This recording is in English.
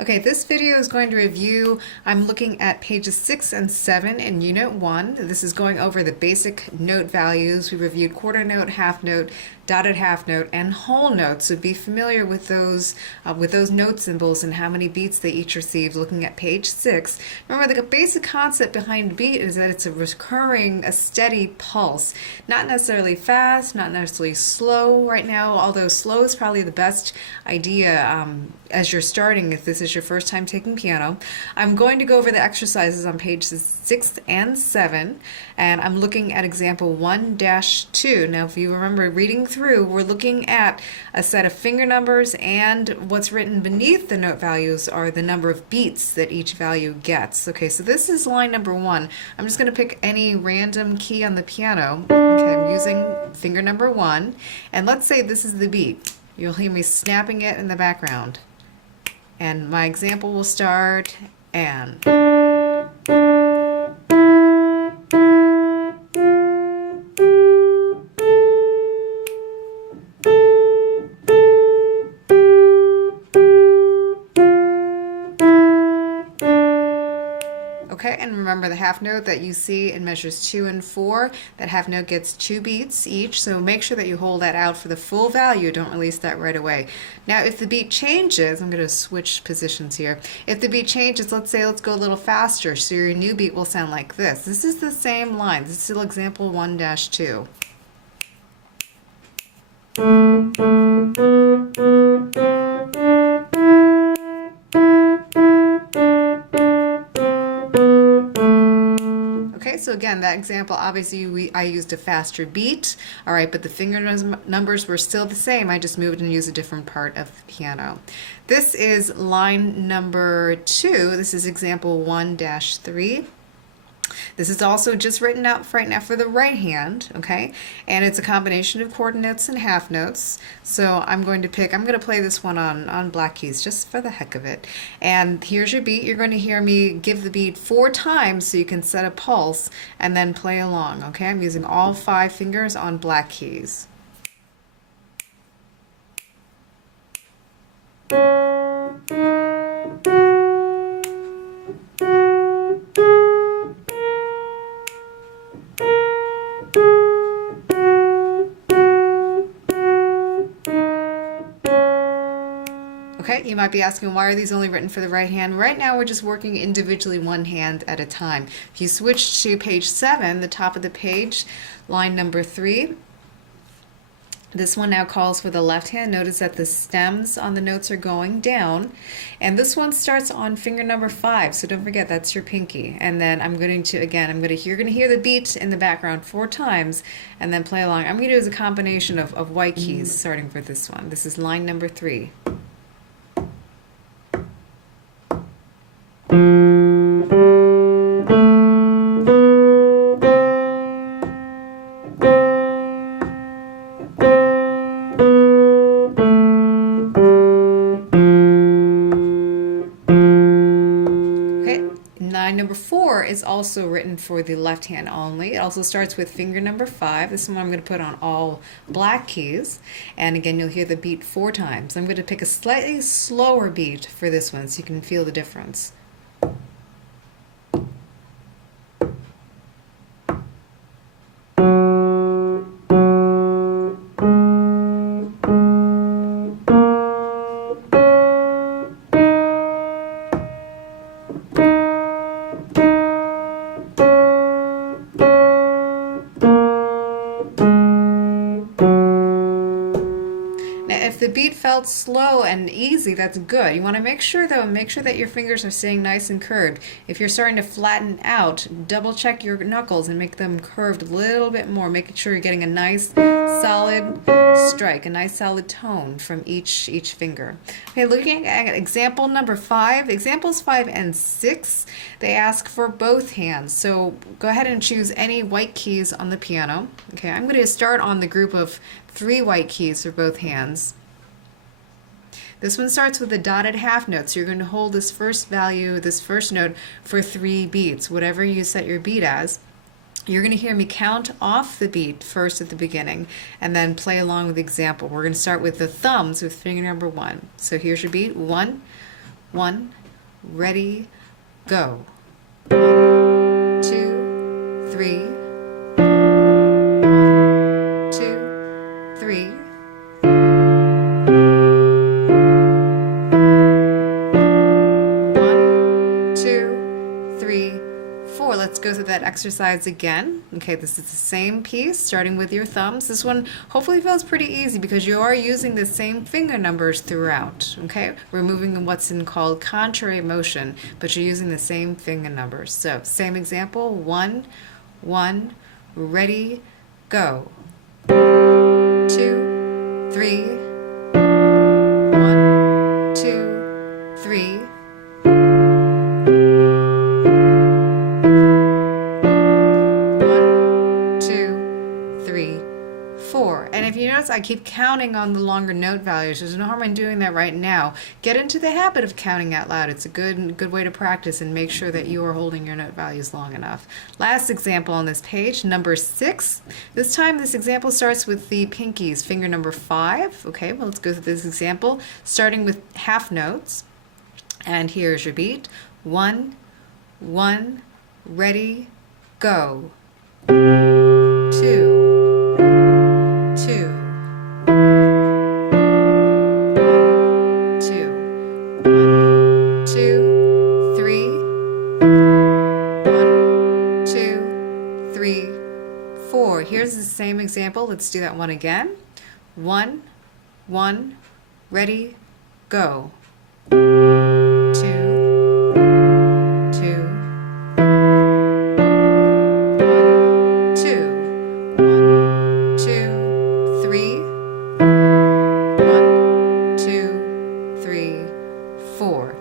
Okay, this video is going to review, I'm looking at pages 6 and 7 in Unit 1. This is going over the basic note values. We reviewed quarter note, half note, dotted half note, and whole note. So be familiar with those note symbols and how many beats they each receive, looking at page 6. Remember, the basic concept behind beat is that it's a recurring, a steady pulse. Not necessarily fast, not necessarily slow right now, although slow is probably the best idea as you're starting if this is your first time taking piano. I'm going to go over the exercises on pages 6 and 7, and I'm looking at example 1-2. Now, if you remember reading through, we're looking at a set of finger numbers, and what's written beneath the note values are the number of beats that each value gets. Okay, so this is line number 1. I'm just going to pick any random key on the piano. Okay, I'm using finger number 1, and let's say this is the beat. You'll hear me snapping it in the background. And my example will start, and. Okay, and remember the half note that you see in measures 2 and 4, that half note gets 2 beats each, so make sure that you hold that out for the full value. Don't release that right away. Now, if the beat changes, I'm going to switch positions here. If the beat changes, let's go a little faster, so your new beat will sound like this. This is the same line. This is still example 1-2. Okay, so again, that example, obviously I used a faster beat, all right, but the finger numbers were still the same. I just moved and used a different part of the piano. This is line number 2. This is example 1-3. This is also just written out right now for the right hand, okay? And it's a combination of quarter notes and half notes. So I'm going to play this one on black keys just for the heck of it. And here's your beat. You're going to hear me give the beat 4 times so you can set a pulse and then play along, okay? I'm using all 5 fingers on black keys. Okay, you might be asking, why are these only written for the right hand? Right now we're just working individually one hand at a time. If you switch to page 7, the top of the page, line number 3, this one now calls for the left hand. Notice that the stems on the notes are going down. And this one starts on finger number 5, so don't forget that's your pinky. And then you're going to hear the beat in the background 4 times and then play along. I'm going to use a combination of white keys starting for this one. This is line number 3. Line number 4 is also written for the left hand only. It also starts with finger number 5. This one I'm going to put on all black keys. And again, you'll hear the beat 4 times. I'm going to pick a slightly slower beat for this one so you can feel the difference. If the beat felt slow and easy, that's good. You want to make sure that your fingers are staying nice and curved. If you're starting to flatten out, double check your knuckles and make them curved a little bit more, making sure you're getting a nice solid strike, a nice solid tone from each finger. Okay, looking at example number 5, examples 5 and 6, they ask for both hands. So go ahead and choose any white keys on the piano. Okay, I'm going to start on the group of 3 white keys for both hands. This one starts with a dotted half note, so you're going to hold this first note for 3 beats, whatever you set your beat as. You're going to hear me count off the beat first at the beginning and then play along with the example. We're going to start with the thumbs with finger number 1. So here's your beat. 1, 1, ready, go. 1, 2, 3. 1, 2, 3. 1, 2, 3, 4. Let's go through that exercise again. Okay, this is the same piece, starting with your thumbs. This one hopefully feels pretty easy because you are using the same finger numbers throughout. Okay, we're moving in what's called contrary motion, but you're using the same finger numbers. So, same example, 1, 1, ready, go. 2, 3. 1, 2, 3. 4. And if you notice, I keep counting on the longer note values. There's no harm in doing that right now. Get into the habit of counting out loud. It's a good way to practice and make sure that you are holding your note values long enough. Last example on this page, number 6. This time this example starts with the pinkies, finger number 5. Okay, well, let's go through this example, starting with half notes. And here's your beat. 1, 1, ready, go. 2. 2, 1, 2, 1, 2, 3, 1, 2, 3, 4. Here's the same example. Let's do that one again. 1, 1, ready, go. 2, 2, 1, 2. 1, 2, 3. 1, 2, 3, 4.